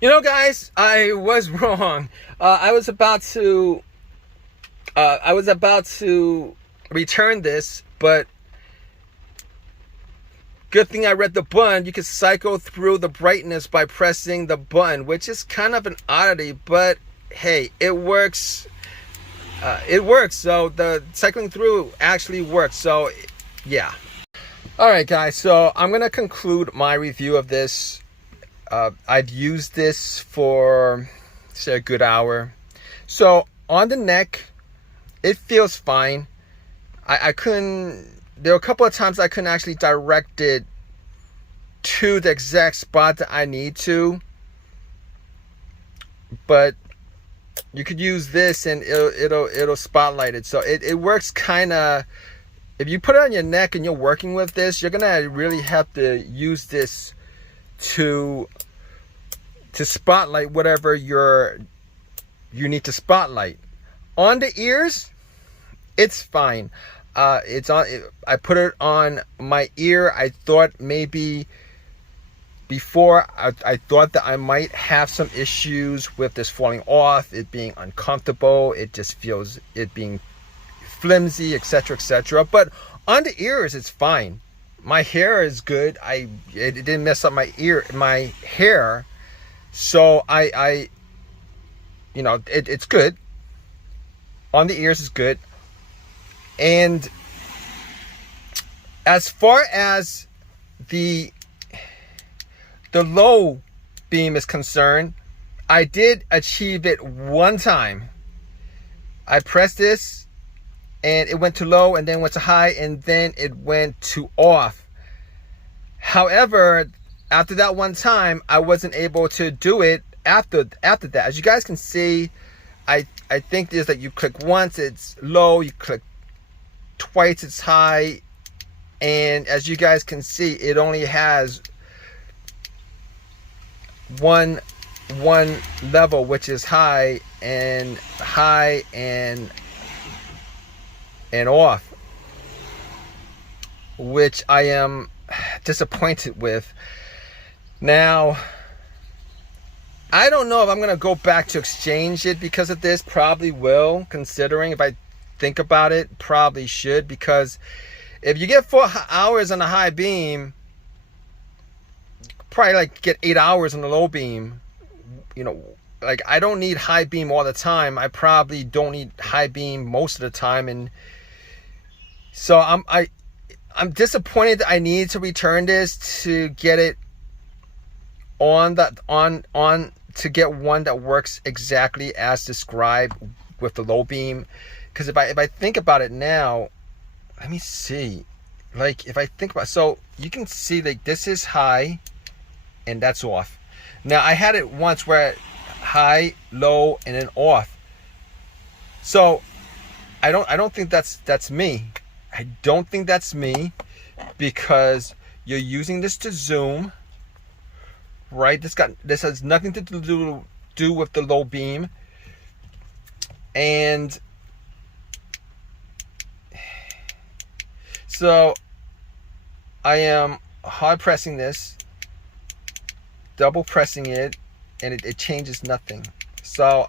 You know, guys, I was wrong. I was about to return this, but good thing I read the button. You can cycle through the brightness by pressing the button, which is kind of an oddity, but hey, it works. It works. So the cycling through actually works. So yeah. All right, guys. So I'm gonna conclude my review of this. I've used this for, say, a good hour. So on the neck, it feels fine. I couldn't, there were a couple of times I couldn't actually direct it to the exact spot that I need to. But you could use this and it'll spotlight it. So it works kind of, if you put it on your neck and you're working with this, you're gonna really have to use this to spotlight whatever you need to spotlight. On the ears, it's fine. It's on. I put it on my ear. I thought maybe before I thought that I might have some issues with this falling off, it being uncomfortable. It just feels it being flimsy, etc., etc. But on the ears, it's fine. My hair is good. It didn't mess up my hair, so it's good. On the ears is good. And as far as the low beam is concerned, I did achieve it one time. I pressed this and it went to low and then went to high and then it went to off. However, after that one time, I wasn't able to do it after that. As you guys can see, I think there's like you click once, it's low, you click twice, it's high, and as you guys can see, it only has one level, which is high and off, which I am disappointed with. Now, I don't know if I'm gonna go back to exchange it because of this. Probably will, considering if I think about it, probably should, because if you get 4 hours on a high beam, probably like get 8 hours on the low beam. You know, like I don't need high beam all the time. I probably don't need high beam most of the time, and so I'm disappointed that I need to return this to get it on to get one that works exactly as described with the low beam. Because if I think about it now, let me see. Like if I think about, so you can see like this is high and that's off. Now I had it once where high, low, and then off. So I don't think that's me. I don't think that's me, because you're using this to zoom, right? This has nothing to do with the low beam, and so I am hard pressing this, double pressing it, and it changes nothing. So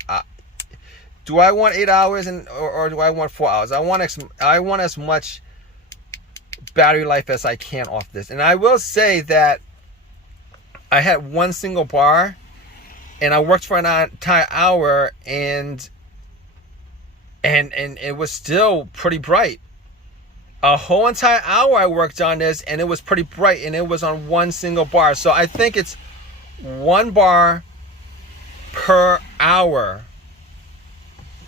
do I want 8 hours or do I want 4 hours? I want as much battery life as I can off this. And I will say that I had one single bar and I worked for an entire hour and it was still pretty bright. A whole entire hour I worked on this and it was pretty bright, and it was on one single bar. So I think it's 1 bar per hour.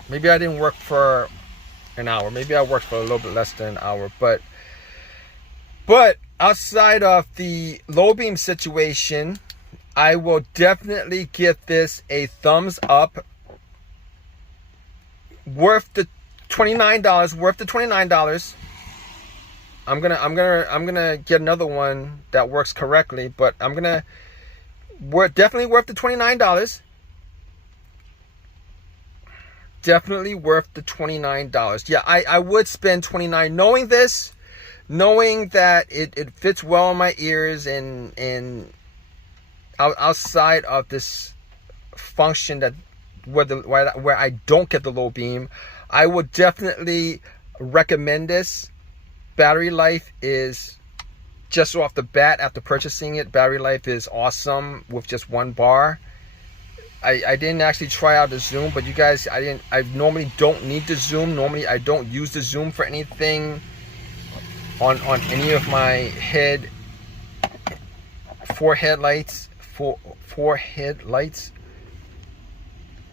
Maybe I didn't work for an hour. Maybe I worked for a little bit less than an hour. But outside of the low beam situation, I will definitely give this a thumbs up. Worth the $29. Worth the $29. I'm gonna get another one that works correctly, but definitely worth the $29. Definitely worth the $29. Yeah, I would spend $29 knowing this, knowing that it fits well in my ears and outside of this function that where I don't get the low beam, I would definitely recommend this. Battery life is, just off the bat after purchasing it, battery life is awesome with just 1 bar. I didn't actually try out the zoom, but you guys, I normally don't need the zoom. Normally I don't use the zoom for anything on any of my four headlights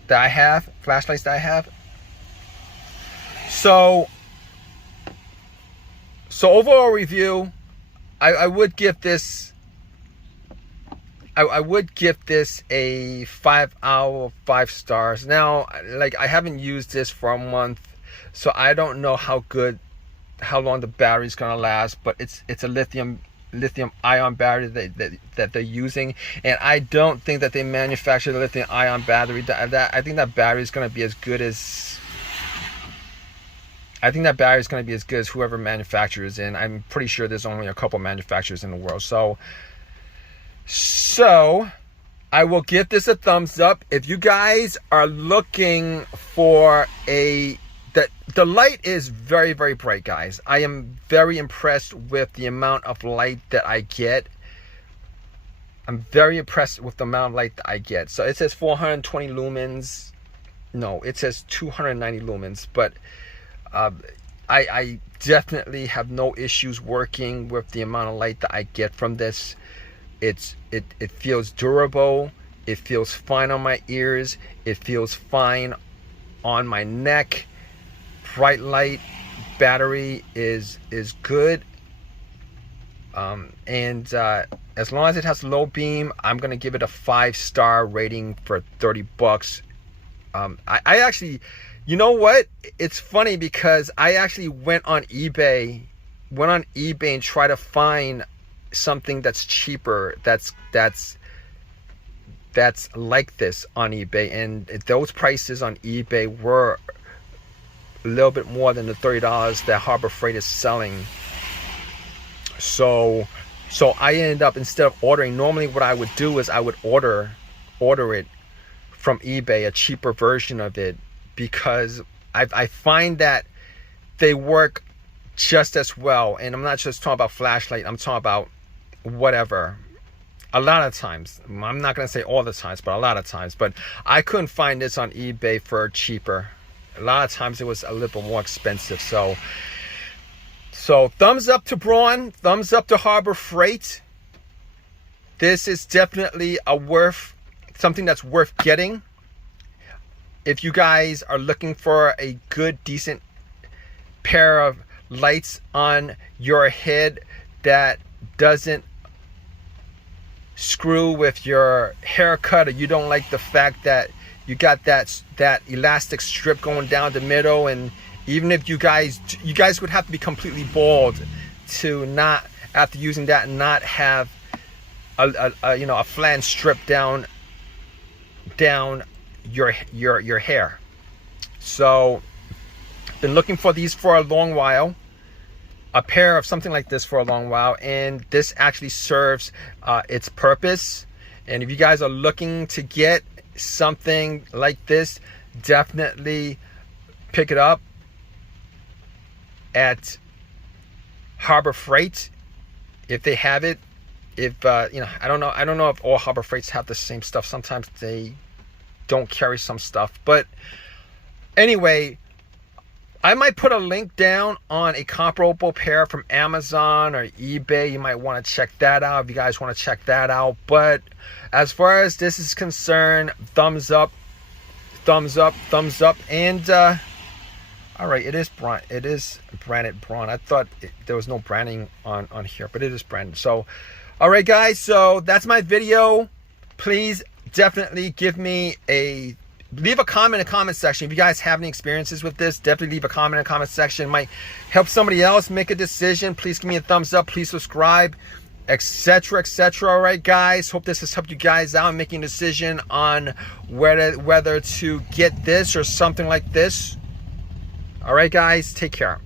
that I have, flashlights that I have. So overall review, I would give this a 5 out of 5 stars. Now, like, I haven't used this for a month, so I don't know how long the battery's gonna last, but it's a lithium ion battery that they're using, and I don't think that they manufacture the lithium ion battery. I think that battery is gonna be as good as whoever manufactures, and I'm pretty sure there's only a couple manufacturers in the world. So I will give this a thumbs up. If you guys are looking for the light is very, very bright, guys. I am very impressed with the amount of light that I get. I'm very impressed with the amount of light that I get. So it says 420 lumens. No, it says 290 lumens, but I definitely have no issues working with the amount of light that I get from this. It feels durable. It feels fine on my ears. It feels fine on my neck. Bright light, battery is good. And as long as it has low beam, I'm gonna give it a 5-star rating for $30. I actually, you know what? It's funny because I actually went on eBay and tried to find something that's cheaper, that's like this on eBay, and those prices on eBay were a little bit more than the $30 that Harbor Freight is selling. So I ended up, instead of ordering, normally what I would do is I would order it from eBay, a cheaper version of it, because I find that they work just as well. And I'm not just talking about flashlight, I'm talking about whatever. A lot of times, I'm not going to say all the times, but a lot of times. But I couldn't find this on eBay for cheaper. A lot of times it was a little bit more expensive. So thumbs up to Braun, thumbs up to Harbor Freight. This is definitely something that's worth getting. If you guys are looking for a good, decent pair of lights on your head that doesn't screw with your haircut, or you don't like the fact that you got that elastic strip going down the middle, and even if you guys would have to be completely bald to not, after using that, not have a flange strip down your hair. So been looking for these for a long while, a pair of something like this for a long while, and this actually serves its purpose. And if you guys are looking to get something like this, definitely pick it up at Harbor Freight if they have it. If I don't know if all Harbor Freights have the same stuff. Sometimes they don't carry some stuff, but anyway, I might put a link down on a comparable pair from Amazon or eBay. You might want to check that out if you guys want to check that out. But as far as this is concerned, thumbs up, thumbs up, thumbs up. And all right, it is branded Braun. I thought there was no branding on here, but it is branded. So all right, guys, so that's my video. Please definitely leave a comment in the comment section. If you guys have any experiences with this, definitely leave a comment in the comment section. It might help somebody else make a decision. Please give me a thumbs up. Please subscribe, etc., etc. All right, guys. Hope this has helped you guys out in making a decision on whether to get this or something like this. All right, guys. Take care.